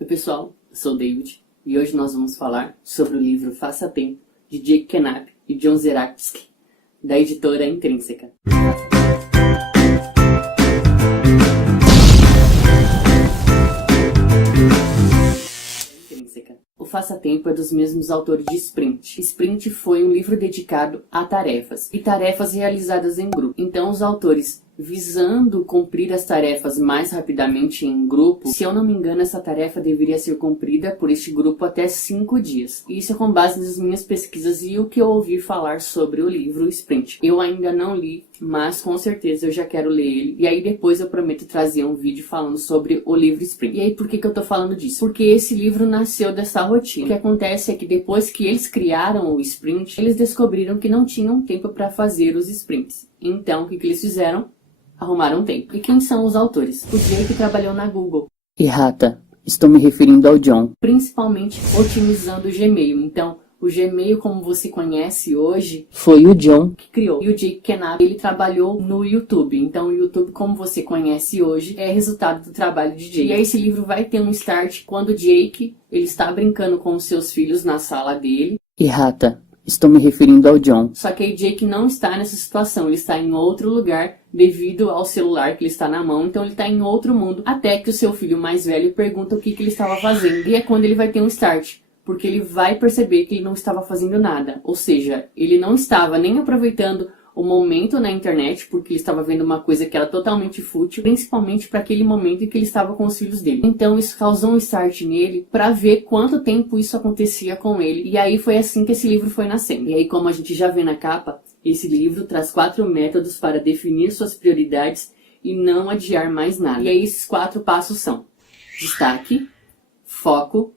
Oi pessoal, eu sou o David e hoje nós vamos falar sobre o livro Faça Tempo, de Jake Knapp e John Zeratsky, da editora Intrínseca. O Faça Tempo é dos mesmos autores de Sprint. Sprint foi um livro dedicado a tarefas, e tarefas realizadas em grupo. Então os autores, visando cumprir as tarefas mais rapidamente em grupo, se eu não me engano, essa tarefa deveria ser cumprida por este grupo até 5 dias. E isso é com base nas minhas pesquisas e o que eu ouvi falar sobre o livro Sprint. Eu ainda não li, mas com certeza eu já quero ler ele. E aí depois eu prometo trazer um vídeo falando sobre o livro Sprint. E aí por que eu tô falando disso? Porque esse livro nasceu dessa rotina. O que acontece é que depois que eles criaram o Sprint, eles descobriram que não tinham tempo para fazer os sprints. Então o que eles fizeram? Arrumaram tempo. E quem são os autores? O Jake trabalhou na Google. Errata, estou me referindo ao John. Principalmente otimizando o Gmail. Então, o Gmail, como você conhece hoje, foi o John que criou. E o Jake Knapp, ele trabalhou no YouTube. Então, o YouTube, como você conhece hoje, é resultado do trabalho de Jake. E aí, esse livro vai ter um start quando o Jake, ele está brincando com os seus filhos na sala dele. Errata, estou me referindo ao John. Só que aí Jake não está nessa situação, ele está em outro lugar devido ao celular que ele está na mão, então ele está em outro mundo, até que o seu filho mais velho pergunta o que ele estava fazendo. E é quando ele vai ter um start, porque ele vai perceber que ele não estava fazendo nada. Ou seja, ele não estava nem aproveitando o momento na internet, porque ele estava vendo uma coisa que era totalmente fútil, principalmente para aquele momento em que ele estava com os filhos dele. Então isso causou um start nele para ver quanto tempo isso acontecia com ele. E aí foi assim que esse livro foi nascendo. E aí, como a gente já vê na capa, esse livro traz 4 métodos para definir suas prioridades e não adiar mais nada. E aí esses 4 passos são: destaque, foco,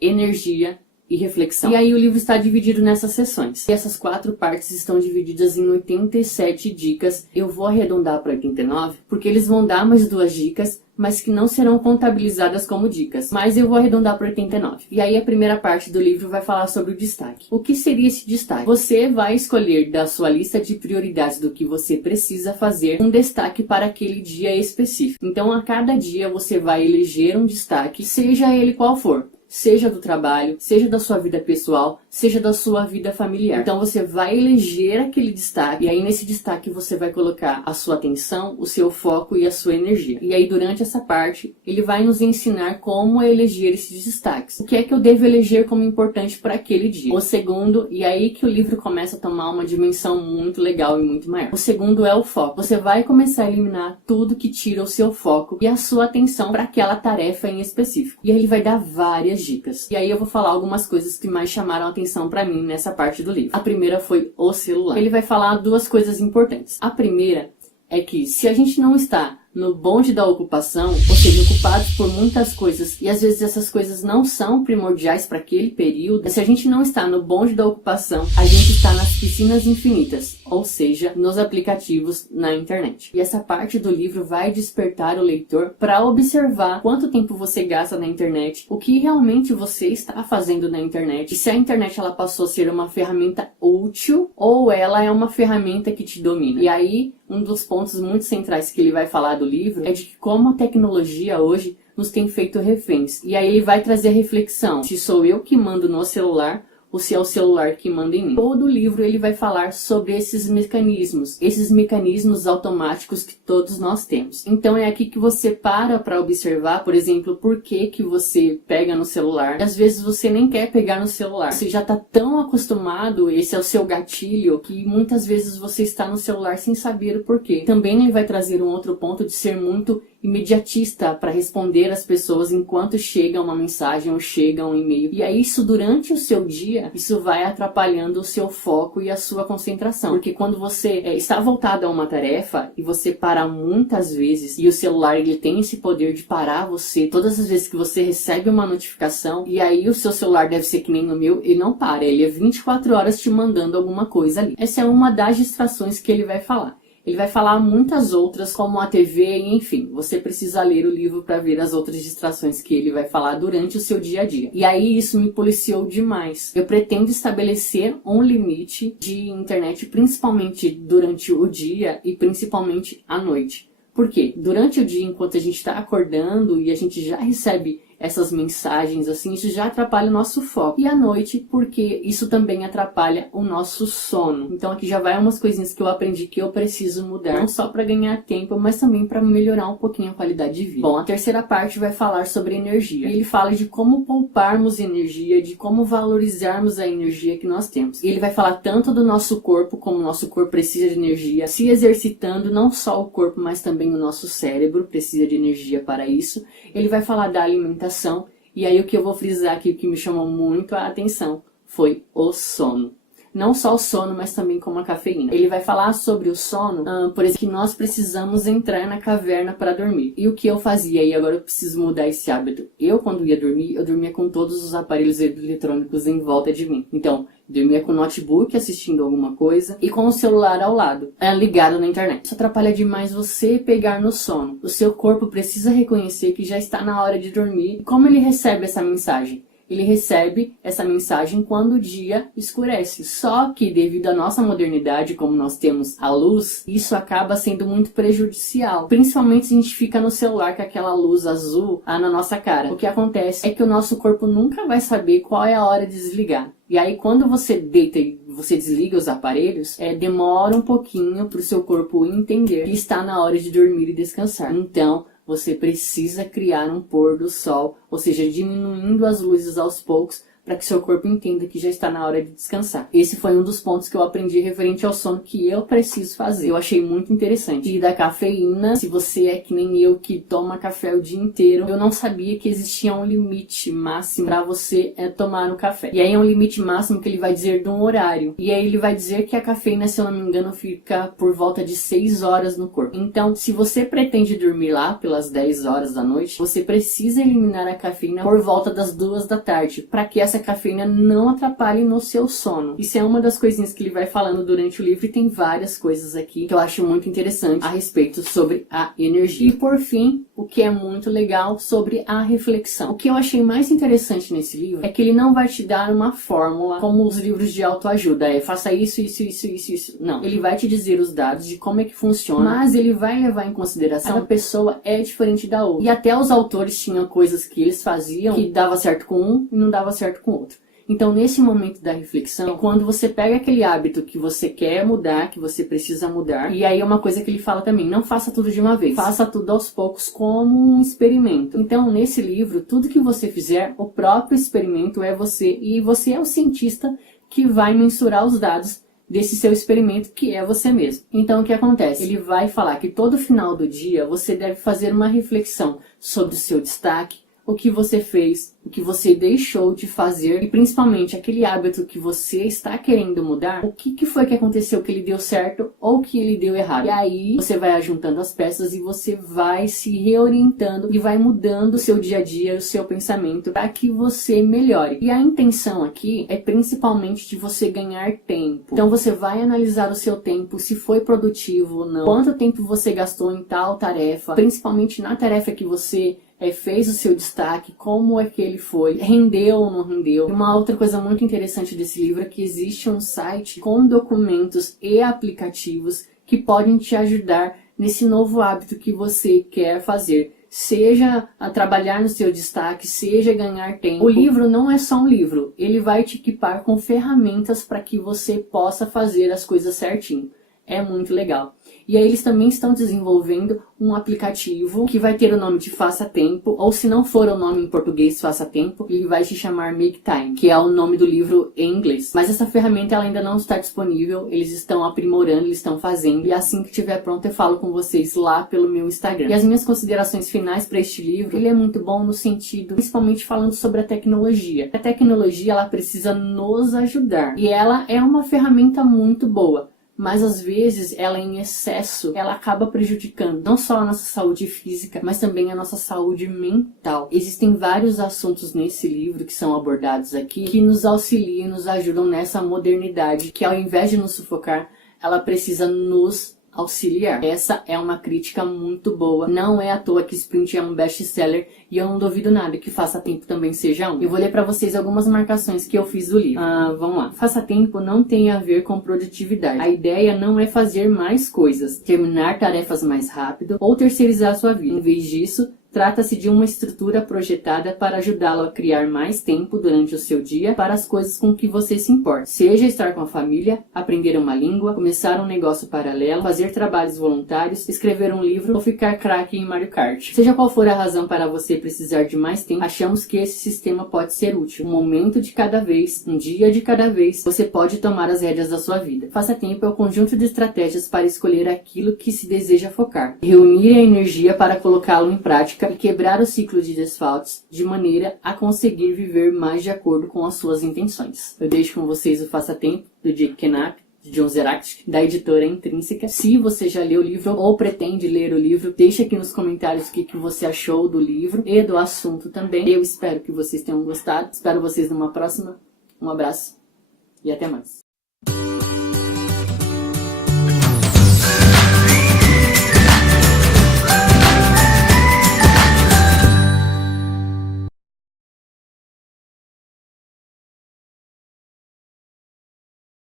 energia e reflexão. E aí o livro está dividido nessas seções. E essas 4 partes estão divididas em 87 dicas. Eu vou arredondar para 89, porque eles vão dar mais 2 dicas, mas que não serão contabilizadas como dicas. Mas eu vou arredondar para 89. E aí a primeira parte do livro vai falar sobre o destaque. O que seria esse destaque? Você vai escolher da sua lista de prioridades do que você precisa fazer um destaque para aquele dia específico. Então a cada dia você vai eleger um destaque, seja ele qual for. Seja do trabalho, seja da sua vida pessoal, seja da sua vida familiar. Então você vai eleger aquele destaque e aí nesse destaque você vai colocar a sua atenção, o seu foco e a sua energia. E aí durante essa parte ele vai nos ensinar como eleger esses destaques. O que é que eu devo eleger como importante para aquele dia? O segundo, e aí que o livro começa a tomar uma dimensão muito legal e muito maior. O segundo é o foco. Você vai começar a eliminar tudo que tira o seu foco e a sua atenção para aquela tarefa em específico. E aí ele vai dar várias dicas. E aí eu vou falar algumas coisas que mais chamaram a atenção pra mim nessa parte do livro. A primeira foi o celular. Ele vai falar 2 coisas importantes. A primeira é que se a gente não está no bonde da ocupação, ou seja, ocupados por muitas coisas, e às vezes essas coisas não são primordiais para aquele período, se a gente não está no bonde da ocupação, a gente está nas piscinas infinitas, ou seja, nos aplicativos na internet. E essa parte do livro vai despertar o leitor para observar quanto tempo você gasta na internet, o que realmente você está fazendo na internet, e se a internet ela passou a ser uma ferramenta útil ou ela é uma ferramenta que te domina. E aí, um dos pontos muito centrais que ele vai falar do livro é de que como a tecnologia hoje nos tem feito reféns. E aí ele vai trazer a reflexão se sou eu que mando no celular ou se é o celular que manda em mim. Todo o livro ele vai falar sobre esses mecanismos automáticos que todos nós temos. Então é aqui que você para observar, por exemplo, por que você pega no celular. E às vezes você nem quer pegar no celular. Você já está tão acostumado, esse é o seu gatilho, que muitas vezes você está no celular sem saber o porquê. Também ele vai trazer um outro ponto de ser muito imediatista para responder às pessoas enquanto chega uma mensagem ou chega um e-mail. E aí isso durante o seu dia, isso vai atrapalhando o seu foco e a sua concentração. Porque quando você está voltado a uma tarefa e você para muitas vezes, e o celular ele tem esse poder de parar você todas as vezes que você recebe uma notificação, e aí o seu celular deve ser que nem o meu, ele não para, ele é 24 horas te mandando alguma coisa ali. Essa é uma das distrações que ele vai falar. Ele vai falar muitas outras, como a TV, enfim. Você precisa ler o livro para ver as outras distrações que ele vai falar durante o seu dia a dia. E aí isso me policiou demais. Eu pretendo estabelecer um limite de internet, principalmente durante o dia e principalmente à noite. Por quê? Durante o dia, enquanto a gente está acordando e a gente já recebe essas mensagens assim, isso já atrapalha o nosso foco. E à noite, porque isso também atrapalha o nosso sono. Então aqui já vai umas coisinhas que eu aprendi que eu preciso mudar, não só para ganhar tempo, mas também para melhorar um pouquinho a qualidade de vida. Bom, a terceira parte vai falar sobre energia. Ele fala de como pouparmos energia, de como valorizarmos a energia que nós temos. Ele vai falar tanto do nosso corpo, como o nosso corpo precisa de energia, se exercitando, não só o corpo, mas também o nosso cérebro precisa de energia para isso. Ele vai falar da alimentação, e aí o que eu vou frisar aqui, que me chamou muito a atenção, foi o sono. Não só o sono, mas também como a cafeína. Ele vai falar sobre o sono, por exemplo, que nós precisamos entrar na caverna para dormir. E o que eu fazia, e agora eu preciso mudar esse hábito. Eu, quando ia dormir, eu dormia com todos os aparelhos eletrônicos em volta de mim. Então, dormia com o notebook assistindo alguma coisa e com o celular ao lado, ligado na internet. Isso atrapalha demais você pegar no sono. O seu corpo precisa reconhecer que já está na hora de dormir. Como ele recebe essa mensagem? Ele recebe essa mensagem quando o dia escurece. Só que devido à nossa modernidade, como nós temos a luz, isso acaba sendo muito prejudicial. Principalmente se a gente fica no celular com aquela luz azul na nossa cara. O que acontece é que o nosso corpo nunca vai saber qual é a hora de desligar. E aí quando você deita e você desliga os aparelhos, demora um pouquinho para o seu corpo entender que está na hora de dormir e descansar. Então, você precisa criar um pôr do sol, ou seja, diminuindo as luzes aos poucos, para que seu corpo entenda que já está na hora de descansar. Esse foi um dos pontos que eu aprendi referente ao sono que eu preciso fazer. Eu achei muito interessante. E da cafeína, se você é que nem eu que toma café o dia inteiro, eu não sabia que existia um limite máximo para você tomar o café. E aí é um limite máximo que ele vai dizer de um horário. E aí ele vai dizer que a cafeína, se eu não me engano, fica por volta de 6 horas no corpo. Então, se você pretende dormir lá pelas 10 horas da noite, você precisa eliminar a cafeína por volta das 2 da tarde, para que essa cafeína não atrapalhe no seu sono. Isso é uma das coisinhas que ele vai falando durante o livro, e tem várias coisas aqui que eu acho muito interessante a respeito sobre a energia. E por fim, o que é muito legal sobre a reflexão. O que eu achei mais interessante nesse livro é que ele não vai te dar uma fórmula como os livros de autoajuda, faça isso, isso, isso, isso, isso. Não, ele vai te dizer os dados de como é que funciona, mas ele vai levar em consideração que a pessoa é diferente da outra. E até os autores tinham coisas que eles faziam que dava certo com um e não dava certo com o outro. Então, nesse momento da reflexão, é quando você pega aquele hábito que você quer mudar, que você precisa mudar, e aí é uma coisa que ele fala também, não faça tudo de uma vez, faça tudo aos poucos como um experimento. Então, nesse livro, tudo que você fizer, o próprio experimento é você, e você é o cientista que vai mensurar os dados desse seu experimento, que é você mesmo. Então, o que acontece? Ele vai falar que todo final do dia você deve fazer uma reflexão sobre o seu destaque, o que você fez, o que você deixou de fazer e principalmente aquele hábito que você está querendo mudar, o que foi que aconteceu que ele deu certo ou que ele deu errado. E aí você vai ajuntando as peças e você vai se reorientando e vai mudando o seu dia a dia, o seu pensamento para que você melhore. E a intenção aqui é principalmente de você ganhar tempo. Então você vai analisar o seu tempo, se foi produtivo ou não, quanto tempo você gastou em tal tarefa, principalmente na tarefa que você fez o seu destaque, como é que ele foi, rendeu ou não rendeu. E uma outra coisa muito interessante desse livro é que existe um site com documentos e aplicativos que podem te ajudar nesse novo hábito que você quer fazer. Seja a trabalhar no seu destaque, seja ganhar tempo. O livro não é só um livro, ele vai te equipar com ferramentas para que você possa fazer as coisas certinho. É muito legal. E aí eles também estão desenvolvendo um aplicativo que vai ter o nome de Faça Tempo, ou se não for o nome em português Faça Tempo, ele vai se chamar Make Time, que é o nome do livro em inglês. Mas essa ferramenta ela ainda não está disponível, eles estão aprimorando, eles estão fazendo, e assim que estiver pronto eu falo com vocês lá pelo meu Instagram. E as minhas considerações finais para este livro, ele é muito bom no sentido, principalmente falando sobre a tecnologia. A tecnologia ela precisa nos ajudar, e ela é uma ferramenta muito boa. Mas às vezes ela em excesso, ela acaba prejudicando não só a nossa saúde física, mas também a nossa saúde mental. Existem vários assuntos nesse livro que são abordados aqui, que nos auxiliam e nos ajudam nessa modernidade, que ao invés de nos sufocar, ela precisa nos auxiliar. Essa é uma crítica muito boa. Não é à toa que Sprint é um best-seller e eu não duvido nada que Faça Tempo também seja um. Eu vou ler para vocês algumas marcações que eu fiz do livro. Vamos lá. Faça Tempo não tem a ver com produtividade. A ideia não é fazer mais coisas, terminar tarefas mais rápido ou terceirizar sua vida. Em vez disso, Trata-se de uma estrutura projetada para ajudá-lo a criar mais tempo durante o seu dia para as coisas com que você se importa. Seja estar com a família, aprender uma língua, começar um negócio paralelo, fazer trabalhos voluntários, escrever um livro ou ficar craque em Mario Kart. Seja qual for a razão para você precisar de mais tempo, achamos que esse sistema pode ser útil. Um momento de cada vez, um dia de cada vez, você pode tomar as rédeas da sua vida. Faça Tempo é o conjunto de estratégias para escolher aquilo que se deseja focar, reunir a energia para colocá-lo em prática e quebrar o ciclo de desfalques de maneira a conseguir viver mais de acordo com as suas intenções. Eu deixo com vocês o Faça Tempo, do Jake Knapp, de John Zeratsky, da editora Intrínseca. Se você já leu o livro ou pretende ler o livro, deixe aqui nos comentários o que você achou do livro e do assunto também. Eu espero que vocês tenham gostado. Espero vocês numa próxima. Um abraço e até mais.